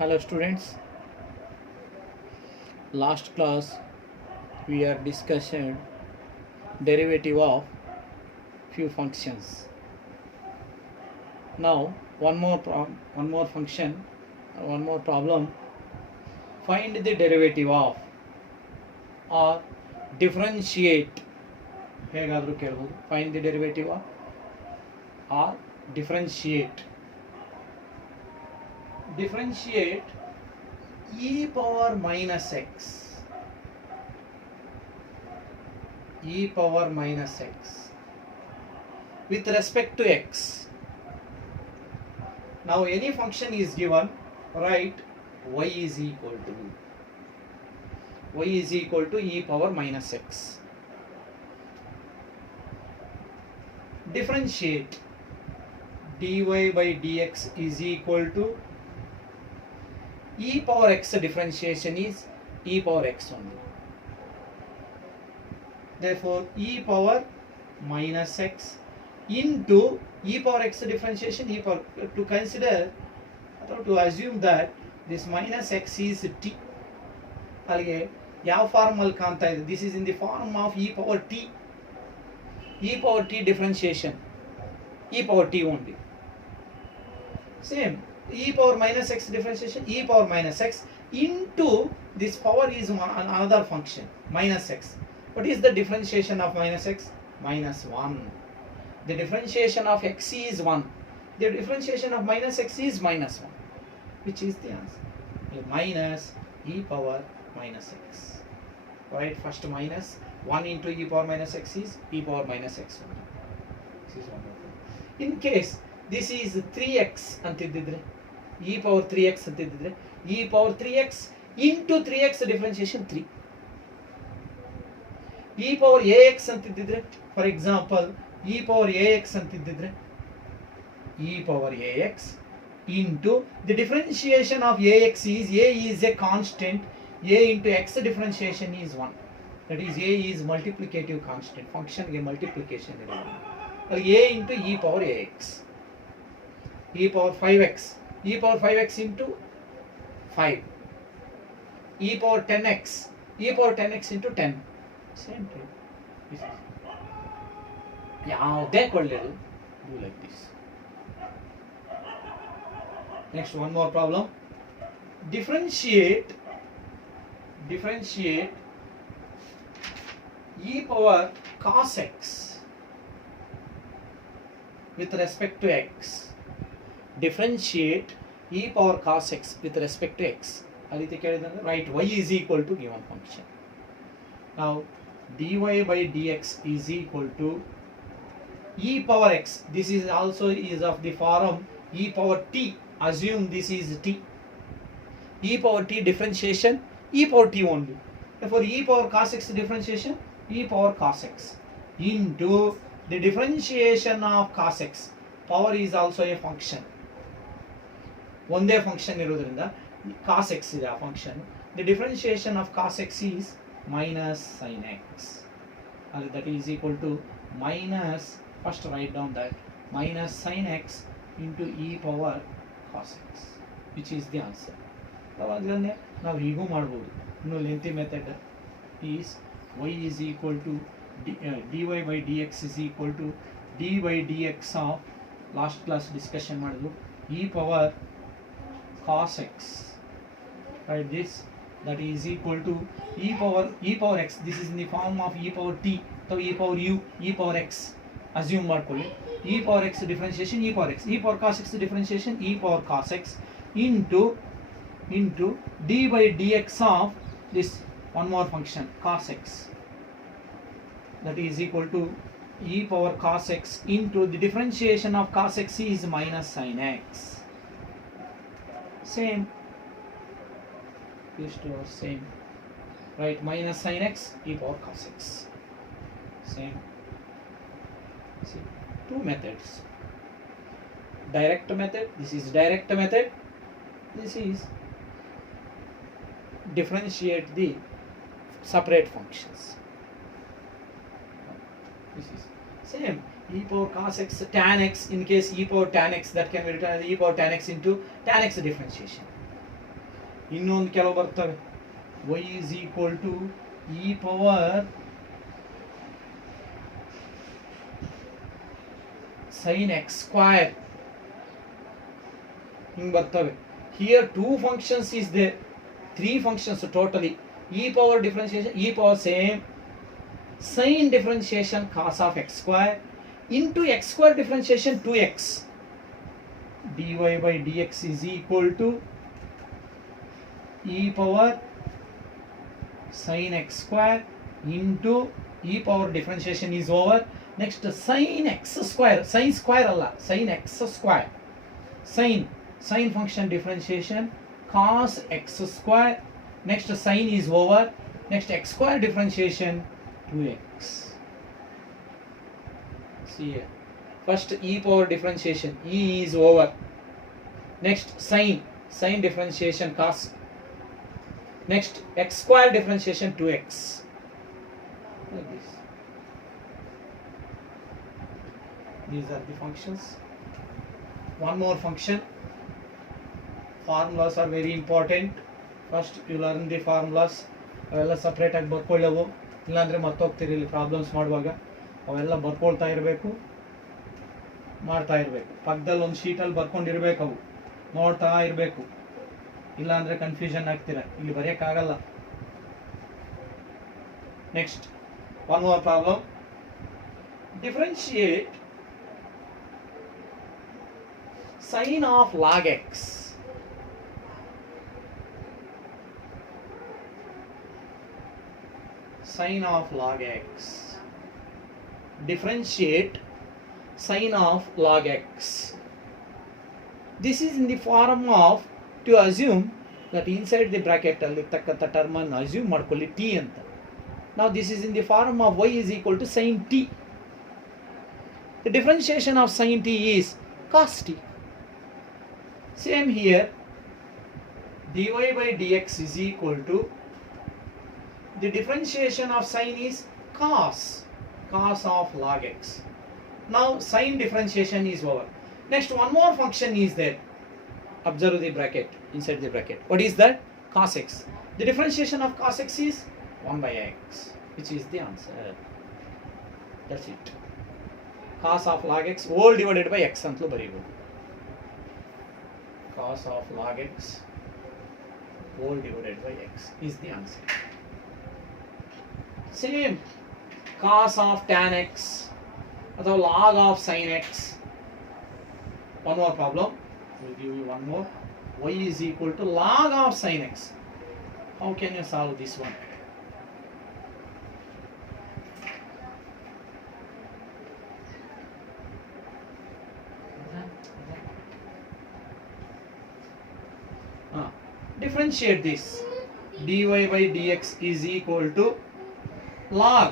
Hello students, last class we are discussing derivative of few functions. Now one more function, one more problem. Find the derivative of or differentiate. ಹೇಗಾದರೂ ಕೇಳ್ಬೋದು. Find the derivative of or differentiate. Differentiate e power minus x with respect to x. Now any function is given, write y is equal to e power minus x. Differentiate dy by dx is equal to e power x. Differentiation is e power x only. Therefore e power minus x into e power x differentiation to consider or to assume that this minus x is t. ಅಲ್ಲಿಗೆ ಯಾವ form ಅಲ್ಲಿ ಕಾಣ್ತಾ ಇದೆ? This is in the form of e power t. e power t differentiation, e power t only. Same e power minus x differentiation, e power minus x into this power is another function minus x. What is the differentiation of minus x? Minus 1. The differentiation of x is 1. The differentiation of minus x is minus 1. Which is the answer? Minus e power minus x. Right? First minus 1 into e power minus x is e power minus x. This is wonderful. In case this is 3x ಅಂತಿದ್ದಿದ್ರೆ e power 3x ಅಂತಿದ್ದಿದ್ರೆ e power 3x into 3x differentiation 3. e power ax ಅಂತಿದ್ದಿದ್ರೆ, for example e power ax ಅಂತಿದ್ದಿದ್ರೆ e power ax into the differentiation of ax is a is a constant, a into x differentiation is 1. That is a is multiplicative constant. Function ಗೆ multiplication ಇರೋದು. a into e power ax, e power 5x, e power 5x into 5, e power 10x, e power 10x into 10. Same thing. ಯಾವುದೇ ಕೊಳ್ಳೇದು, do like this. Next, one more problem. Differentiate e power cos x with respect to x. Differentiate e power cos x with respect to x. ಆ ರೀತಿ ಕೇಳಿದಂದ್ರೆ write y is equal to given function. Now dy by dx is equal to e power x. This is also is of the form e power t. Assume this is t. e power t differentiation e power t only. Therefore e power cos x differentiation e power cos x into the differentiation of cos x. Power is also a function. ಒಂದೇ function ಇರೋದ್ರಿಂದ cos x ಇದೆ ಆ function. The differentiation of cos x is minus sin x. That is equal to minus, first write down that minus sin x into e power cos x, which is the answer. ಅವಾಗಲೇ ನಾವು ಹೀಗೂ ಮಾಡ್ಬೋದು. ಇನ್ನು lengthy method is y is equal to dy by dx is equal to d by dx of last class discussion ಮಾಡಿದ್ವು e power cos x. Write this, that is equal to e power x. This is in the form of e power t, so e power u, e power x assume ಮಾಡ್ಕೊಳ್ಳಿ. e power x differentiation e power x, e power cos x differentiation e power cos x into d by dx of this one more function cos x. That is equal to e power cos x into the differentiation of cos x is minus sin x. Same. These two are same. Right, minus sin x e power cos x. Same. See, two methods. Direct method. This is direct method. This is differentiate the separate functions. This is same. E power cos x tan x, in case e power tan x, that can be written as e power tan x into tan x differentiation. ಇನ್ನೊಂದು ಕೆಲವು ಬರ್ತವೆ. y is equal to e power sin x square ಹಿಂಗೆ ಬರ್ತವೆ. Here two functions is there, three functions totally. E power differentiation, e power same, sin differentiation cos of x square into x square differentiation 2x. dy by dx is equal to e power sin x square into e power differentiation is over. Next sin x square, sin square alla, sin x square, sin function differentiation cos x square. Next sin is over. Next x square differentiation 2x. See here. First e power differentiation, e is over. Next sin differentiation cos. Next x square differentiation 2x. Like this. These are the functions. One more function. Formulas are very important. First you learn the formulas. ಅವೆಲ್ಲ separate ಆಗಿ ಬರ್ಕೊಳ್ಳವು, ಇಲ್ಲಾಂದರೆ ಮರ್ತೋಗ್ತೀರಿ ಇಲ್ಲಿ problems ಮಾಡುವಾಗ. ಅವೆಲ್ಲ ಬರ್ಕೊಳ್ತಾ ಇರಬೇಕು, ಮಾಡ್ತಾ ಇರಬೇಕು. ಪಕ್ಕದಲ್ಲಿ ಒಂದು ಶೀಟಲ್ಲಿ ಬರ್ಕೊಂಡಿರ್ಬೇಕು, ಅವು ನೋಡ್ತಾ ಇರಬೇಕು, ಇಲ್ಲಾಂದರೆ ಕನ್ಫ್ಯೂಷನ್ ಆಗ್ತೀರ, ಇಲ್ಲಿ ಬರೆಯೋಕ್ಕಾಗಲ್ಲ. Next one more problem. Differentiate sin of log x sin of log x. Differentiate sin of log x. This is in the form of, to assume that inside the bracket aliರ್ತಕ್ಕಂಥ term ಅನ್ನು assume ಮಾಡ್ಕೊಳ್ಳಿ t ಅಂತ. Now this is in the form of y is equal to sin t. The differentiation of sin t is cos t. Same here, dy by dx is equal to, the differentiation of sin is cos of log x. Now sin differentiation is over. Next one more function is there. Observe the bracket, inside the bracket. What is that? Cos x. The differentiation of cos x is 1 by x, which is the answer. That's it. Cos of log x whole divided by x ಅಂತಲೂ ಬರೀಬಹುದು. Cos of log x whole divided by x is the answer. Same, cos of tan x ಅಥವಾ log of sin x. One more problem, we'll give you one more. Y is equal to log of sin x. How can you solve this one? Differentiate this. Dy by dx is equal to log.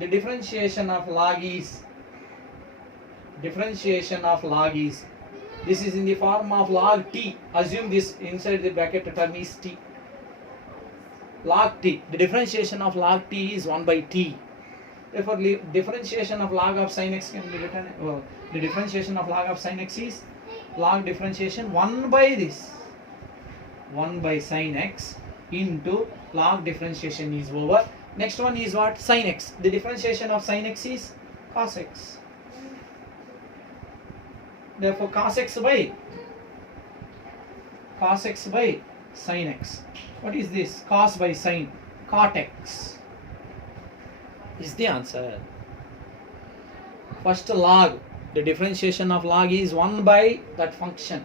The differentiation of log is, this is in the form of log t. Assume this inside the bracket term is t. Log t. The differentiation of log t is 1 by t. Therefore differentiation of log of sin x can be written, the differentiation of log of sin x is log differentiation 1 by this, 1 by sin x into log differentiation is over. Next one is what? Sin x. The differentiation of sin x is cos x. Therefore cos x by sin x. What is this? Cos by sin, cot x is the answer. First log, the differentiation of log is 1 by that function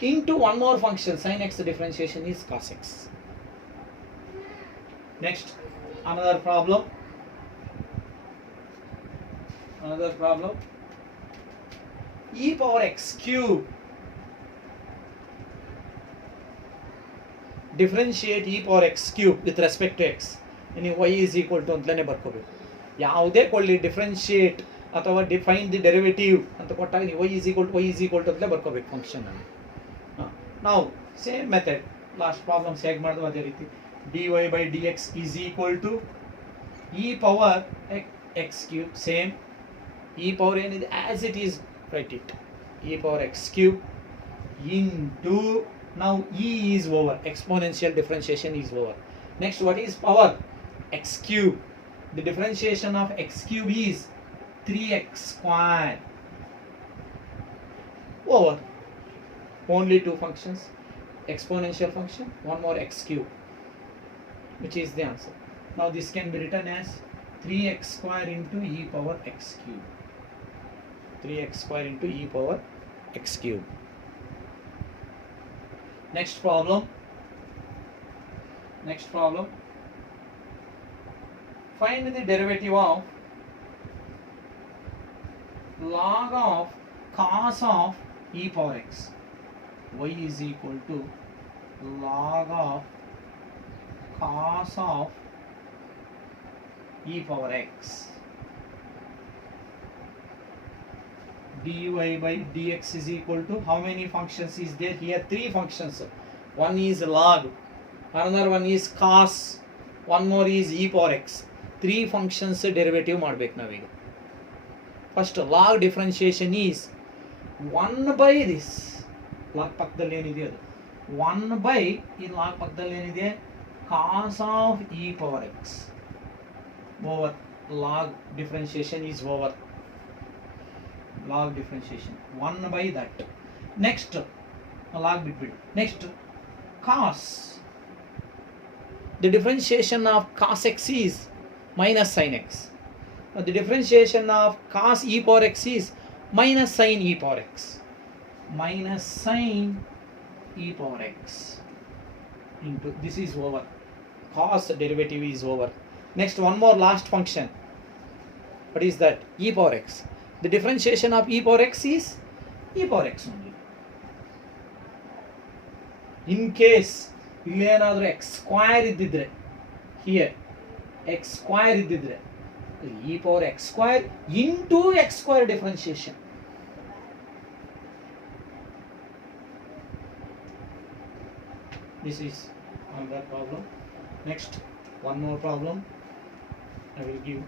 into one more function, sin x, the differentiation is cos x. Next, another problem. E power x cube. Differentiate e power x cube with respect to x. Any y is equal to ಅಂತಲೇ ಬರ್ಕೋಬೇಕು. ಯಾವುದೇ ಕೊಳ್ಳಿ differentiate ಅಥವಾ define the derivative ಅಂತ ಕೊಟ್ಟಾಗ ನೀವು y is equal to ಅಂತಲೇ ಬರ್ಕೋಬೇಕು function ಅನ್ನು. ನಾವು same method last problems ಹೇಗೆ ಮಾಡಿದ್ವು ಅದೇ ರೀತಿ. dy by dx is equal to e power x cube. Same, e power ಏನಿದೆ as it is, write it, e power x cube into, Now e is over, exponential differentiation is over. Next, what is power? X cube. The differentiation of x cube is 3x square over only two functions, exponential function, one more x cube, which is the answer. Now this can be written as 3x square into e power x cube. 3x square into e power x cube. Next problem. Find the derivative of log of cos of e power x. Y is equal to log of cos of e power x. dy by dx is equal to how many functions is there? Here three functions. One is log, another one is cos, one more is e power x. Three functions derivative ಮಾಡಬೇಕು ನಾವೀಗ. First log differentiation is 1 by this. log ಪಕ್ಕದಲ್ಲಿ ಏನಿದೆ ಅದು 1 by ಈ log ಪಕ್ಕದಲ್ಲಿ ಏನಿದೆ cos of e power x over log differentiation is over. Log differentiation 1 by that. Next log bitbit. Next cos. The differentiation of cos x is minus sin x. The differentiation of cos e power x is minus sin e power x. Minus sin e power x into this is over. Cos derivative is over. Next, one more last function. What is that? E power x. The differentiation of e power x is e power x only. In case ಇಲ್ಲೇನಾದರೂ x square ಇದ್ದಿದ್ರೆ here x square ಇದ್ದಿದ್ರೆ e power x square into x square differentiation. This is another problem. Next, one more problem I will give.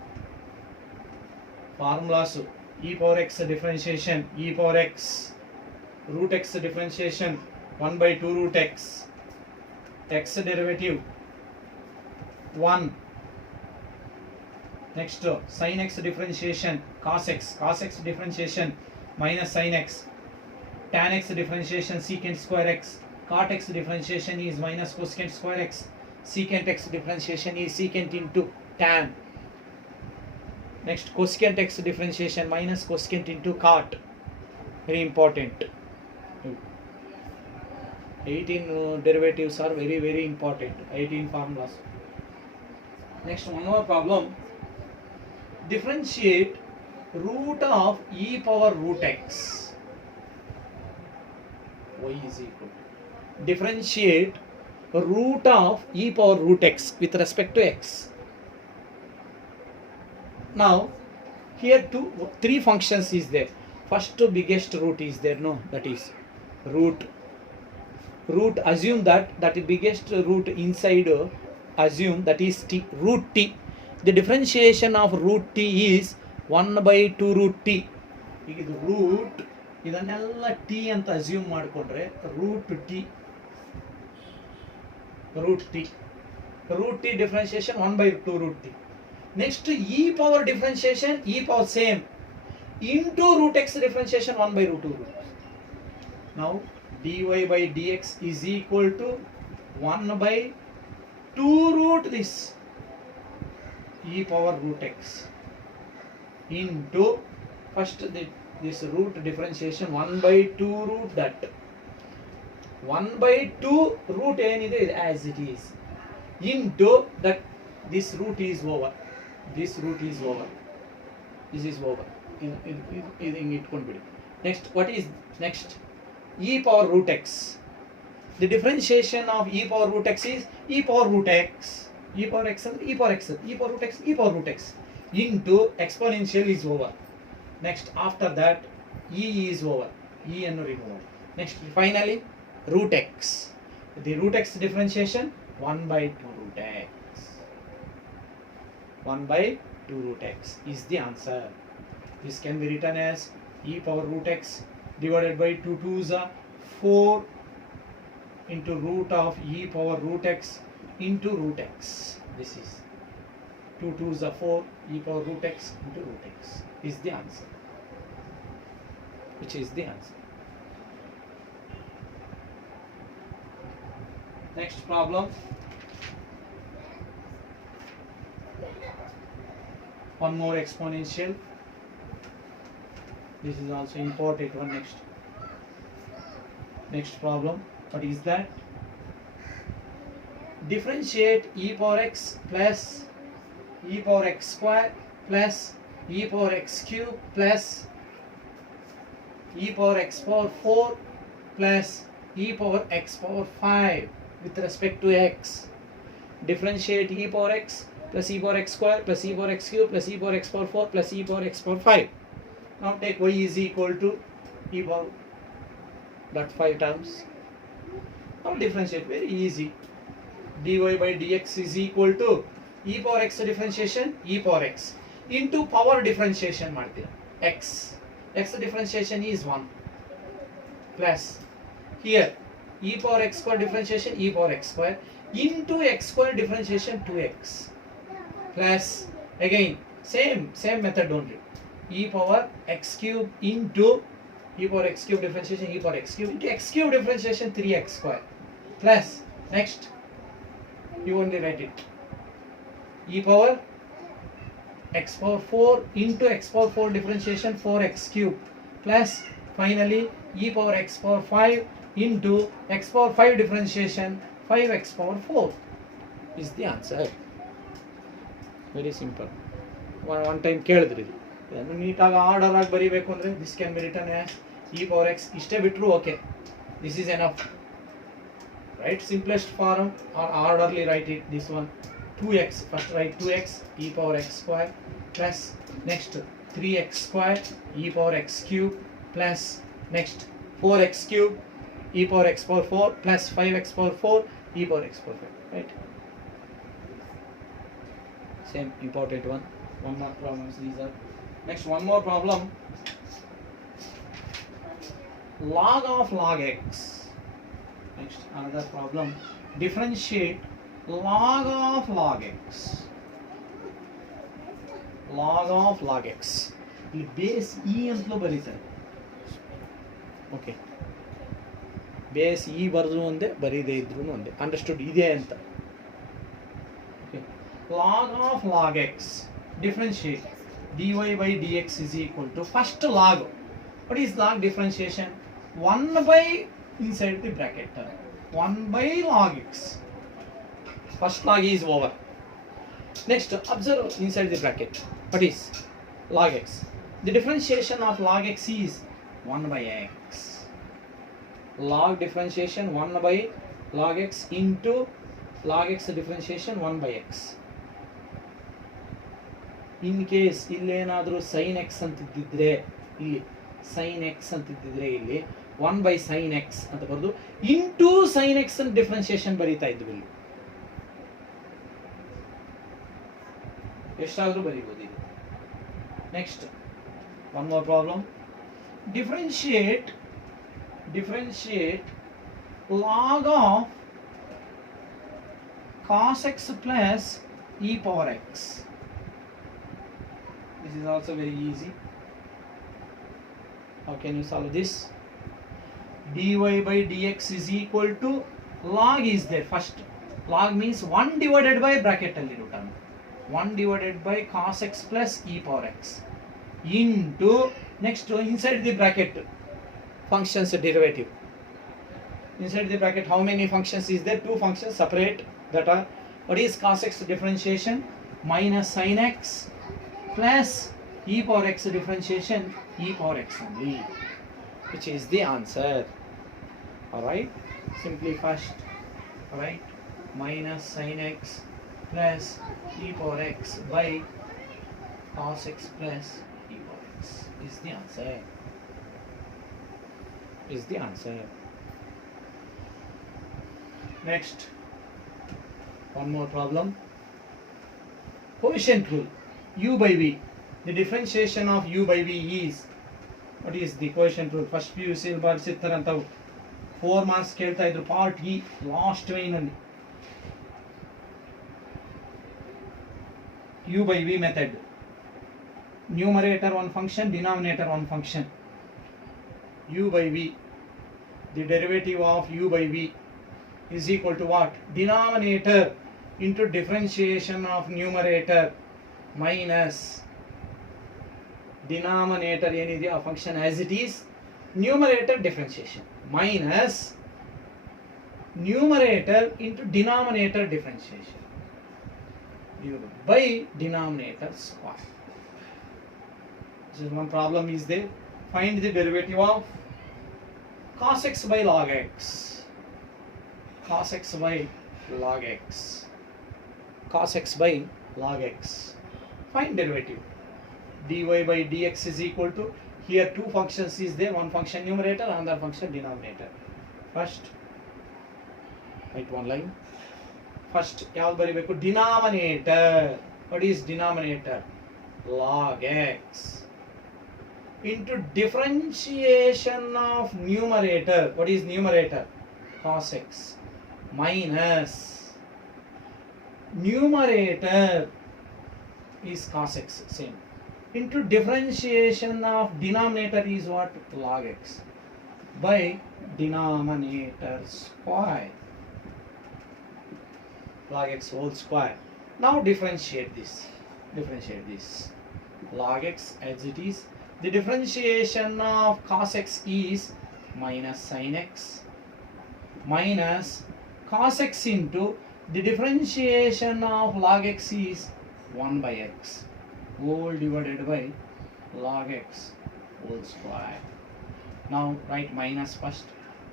Formulas e power x differentiation, e power x root x differentiation 1 by 2 root x, x derivative 1. Next, sin x differentiation, cos x differentiation minus sin x, tan x differentiation secant square x, cot x differentiation is minus cosecant square x, secant x differentiation is secant into tan. Next, cosecant x differentiation minus cosecant into cot. Very important. 18 derivatives are very, very important. 18 formulas. Next, one more problem. Differentiate root of e power root x. Y is equal to. Differentiate root of e power root x with respect to x. Now, here three functions is there. First biggest root is there, no, that is root. Assume that biggest root inside, assume that is t, root t. The differentiation of root t is 1 by 2 root t. ಈಗ ಇದು root ಇದನ್ನೆಲ್ಲ t ಅಂತ assume ಮಾಡಿಕೊಂಡ್ರೆ root t differentiation 1 by 2 root t. Next, e power differentiation, e power same into root x differentiation 1 by root 2 root. Now dy by dx is equal to 1 by 2 root this e power root x into first this root differentiation 1 by 2 root that 1 by 2 root ಏನಿದೆ as it is into that this root is over. This is over. ಇಟ್ಕೊಂಡ್ಬಿಡಿ. Next, what is next? E power root x. The differentiation of e power root x is e power root x. E power x and e power x. E power root x, e power root x into exponential is over. Next, after that e is over. E and remove. Next, finally root x. The root x differentiation 1 by 2 root x. 1 by 2 root x is the answer. This can be written as e power root x divided by 2 2s are 4 into root of e power root x into root x. This is 2 2s are 4, e power root x into root x is the answer. Which is the answer. Next problem. One more exponential. This is also important one. Next problem. What is that? Differentiate e power x plus e power x square plus e power x cube plus e power x power 4 plus e power x power 5 with respect to x. Differentiate e power x plus e power x square plus e power x cube plus e power x power 4 plus e power x power 5. Now take y is equal to e power that 5 terms. Now differentiate, very easy. dy by dx is equal to e power x differentiation e power x into power differentiation ಮಾಡ್ತೀರಾ x. X differentiation is 1 plus here e power x square differentiation e power x square into x square differentiation 2x plus again same method only, e power x cube into e power x cube differentiation e power x cube into x cube differentiation 3x square plus next you only write it e power x power 4 into x power 4 differentiation 4x cube plus finally e power x power 5 into x power 5 differentiation 5x power 4 is the answer. Very simple. One time ಕೇಳಿದ್ರಿ ಇದನ್ನು ನೀಟಾಗಿ order ಆಗಿ ಬರೀಬೇಕು ಅಂದ್ರೆ this can be written as e power x ಇಷ್ಟೇ ಬಿಟ್ರು okay, this is enough, right? Simplest form or orderly write it, this one 2x, first write 2x e power x square plus next 3x square e power x cube plus next 4x cube e power x power 4 plus 5x power 4 e power x power 5, right? Same important one. One more problems these are. Next one more problem. Log of log x. Next another problem. Differentiate log of log x. Log of log x. ಇಲ್ಲಿ base E ಅಂತಲೂ ಬರೀತಾರೆ. Okay, base E ಬರೆದ್ರು ಒಂದೇ, ಬರೀದೇ ಇದ್ರೂ ಒಂದೇ. Understood ಇದೆ ಅಂತ. Log of log x. Differentiate dy by dx is equal to first log. What is log differentiation? 1 by inside the bracket. 1 by log x. First log is over. Next, observe inside the bracket. What is log x? The differentiation of log x is 1 by x. Log differentiation 1 by log x into log x differentiation 1 by x. In case ಇಲ್ಲೇನಾದರೂ sin x ಅಂತಿದ್ದಿದ್ರೆ ಇಲ್ಲಿ sin x ಅಂತಿದ್ದಿದ್ರೆ ಇಲ್ಲಿ 1 by sin x ಅಂತ ಬರೆದು into sin x ಅಂತ differentiation ಬರೀತಾ ಇದ್ವಿ. ಇಲ್ಲಿ ಎಷ್ಟಾದರೂ ಬರೀಬಹುದು ಇದು. Next one more problem. Differentiate log of cos x plus e power x. This is also very easy. How can you solve this? dy by dx is equal to log is there. First log means 1 divided by bracket alli root 1 divided by cos x plus e power x into next inside the bracket functions derivative. Inside the bracket how many functions is there? 2 functions separate, that are what is cos x differentiation minus sin x plus e power x differentiation e power x only, which is the answer. Alright, simply first write minus sin x plus e power x by cos x plus e power x is the answer. Next, one more problem. Quotient rule. U by v. The differentiation of u by v is, what is the quotient rule? First PUC barchittarantau 4 marks ಕೇಳ್ತಾ ಇದ್ರು part E last ವೈನಲ್ಲಿ u by v method. Numerator one function, denominator one function. U by v, the derivative of u by v is equal to what? Denominator into differentiation of numerator minus denominator ಏನಿದೆ ಆ function as it is, numerator differentiation minus numerator into denominator differentiation by denominator square. This is one problem is there. Find the derivative of cos x by log x. Cos x by log x. Cos x by log x. Find derivative. dy by dx is equal to, here two functions is there, one function numerator, another function denominator. First, write one line. First, ಯಾವ್ದು ಬರಿಬೇಕು? Denominator. What is denominator? Log x into differentiation of numerator. What is numerator? Cos x minus numerator is cos x, same, into differentiation of denominator is what? Log x by denominator square. Log x whole square. Now differentiate this. Log x as it is. The differentiation of cos x is minus sin x minus cos x into the differentiation of log x is 1 by x whole divided by log x whole square. Now write minus first.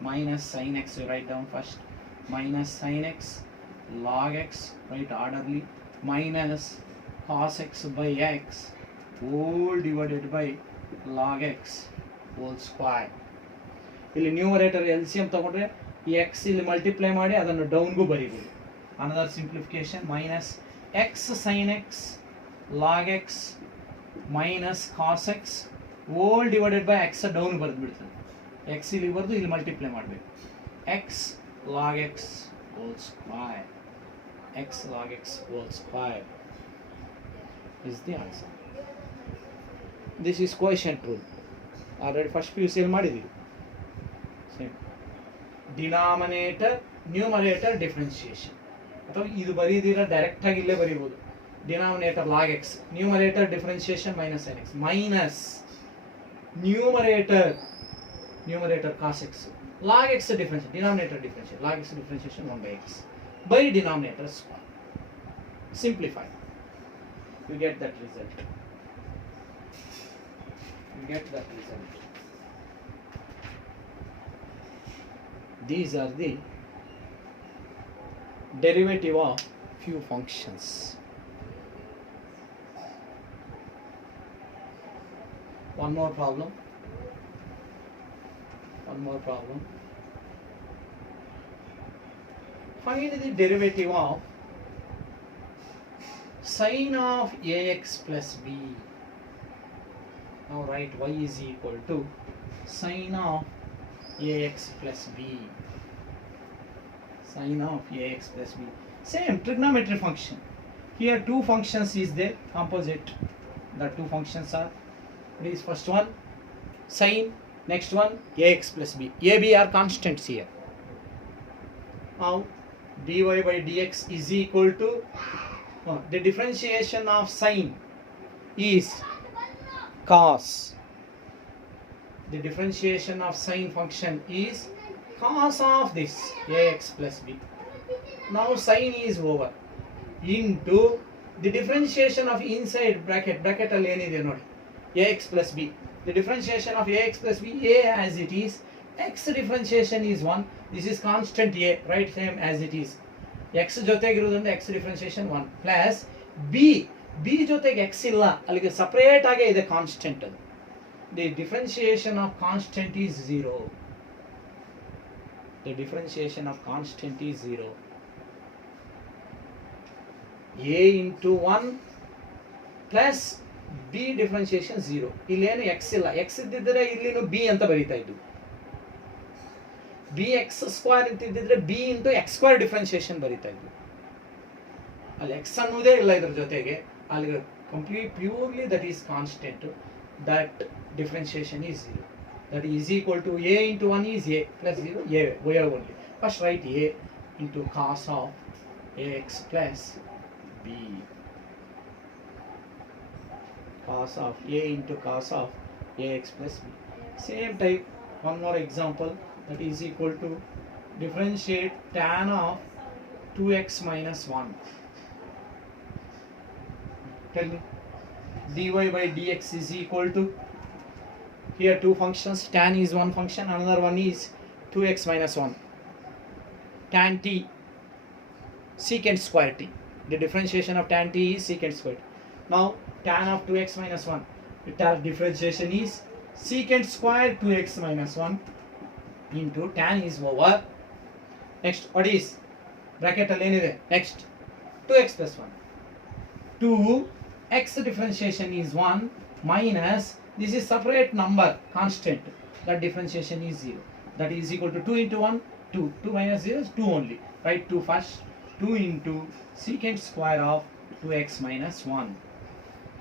Minus sin x you write down first. Minus sin x log x, write orderly, minus cos x by x whole divided by log x whole square. ಇಲ್ಲಿ numerator LCM ತಗೊಂಡ್ರೆ ಈ x ಇಲ್ಲಿ multiply ಮಾಡಿ ಅದನ್ನು ಡೌನ್ಗೂ ಬರೀಬಹುದು. Another simplification minus x sin x log x minus cos x whole divided by x down ಬರೆದು ಬಿಡ್ತದೆ. x ಇಲ್ಲಿ ಬರೆದು ಇಲ್ಲಿ ಮಲ್ಟಿಪ್ಲೈ ಮಾಡಬೇಕು. x log x whole square. X log x whole square is the answer. This is quotient rule. Already first PUC ಅಲ್ಲಿ ಮಾಡಿದ್ದೀವಿ. Same. Denominator numerator differentiation. ಅಥವಾ ಇದು ಬರೀದಿರ ಡೈರೆಕ್ಟ್ ಆಗಿ ಇಲ್ಲೇ ಬರೀಬಹುದು. Denominator log x, numerator differentiation minus sin x minus numerator cos x, log x differentiation, denominator differentiation, log x differentiation 1 by x by denominator square. Simplify. You get that result. These are the derivative of few functions. One more problem. Find the derivative of sin of ax plus b. Now write y is equal to sin of ax plus b. Sin of ax plus b. Same trigonometry function. Here two functions is there, composite. The two functions are, what is first one? Sin, next one ax plus b. A, b are constants here. Now dy by dx is equal to the differentiation of sin is cos. The differentiation of sin function is cos of this ax plus b. Now sin is over into the differentiation of inside bracket ಅಲ್ಲಿ ಏನಿದೆ ನೋಡಿ ax plus b. The differentiation of ax plus b, a as it is, x differentiation is 1. This is constant a, right, same as it is. x ಜೊತೆಗಿರೋದ್ರಿಂದ x differentiation 1 plus b ಜೊತೆಗೆ x ಇಲ್ಲ, ಅಲ್ಲಿಗೆ separate ಆಗಿ ಇದೆ constant. ಅದು the differentiation of constant is 0. The differentiation of constant is 0. a into 1 plus b differentiation 0. ಇಲ್ಲೇನು x ಇಲ್ಲ, x ಇದ್ದಿದ್ರೆ ಇಲ್ಲಿನೂ b ಅಂತ ಬರೀತಾ ಇದ್ದು. ಬಿ ಎಕ್ಸ್ ಸ್ಕ್ವೇರ್ ಅಂತಿದ್ದಿದ್ರೆ b into x square differentiation ಬರೀತಾ ಇದ್ವಿ. ಅಲ್ಲಿ ಎಕ್ಸ್ ಅನ್ನೋದೇ ಇಲ್ಲ ಇದ್ರ ಜೊತೆಗೆ, ಅಲ್ಲಿ complete purely that is constant, that differentiation is 0. That is equal to a into 1 is a plus 0, a where only. First write a into cos of ax plus b. Cos of a into cos of ax plus b. Same type, one more example, that is equal to differentiate tan of 2x minus 1. Tell me, dy by dx is equal to, here two functions, tan is one function, another one is 2x minus 1. Tan t, secant square t. The differentiation of tan t is secant square t. Now tan of 2x minus 1, the differentiation is secant square 2x minus 1 into tan is over. Next, what is bracket alone? Next, 2x plus 1. 2x differentiation is 1 minus, this is separate number, constant, that differentiation is 0. That is equal to 2 into 1, 2. 2 minus 0 is 2 only. Write 2 first. 2 into secant square of 2x minus 1,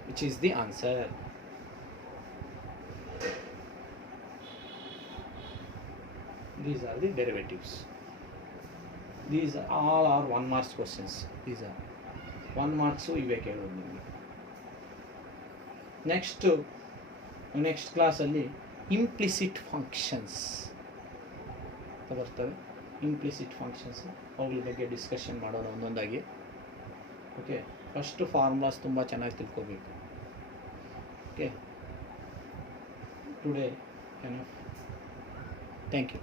which is the answer. These are the derivatives. These are all are 1 marks questions. These are 1 marks ive kelodu. Next ಕ್ಲಾಸಲ್ಲಿ implicit functions ಬರ್ತವೆ. Implicit functions ಅವುಗಳ ಬಗ್ಗೆ discussion ಮಾಡೋಣ ಒಂದೊಂದಾಗಿ. Okay, first formulas ತುಂಬ ಚೆನ್ನಾಗಿ ತಿಳ್ಕೋಬೇಕು. Okay, today thank you.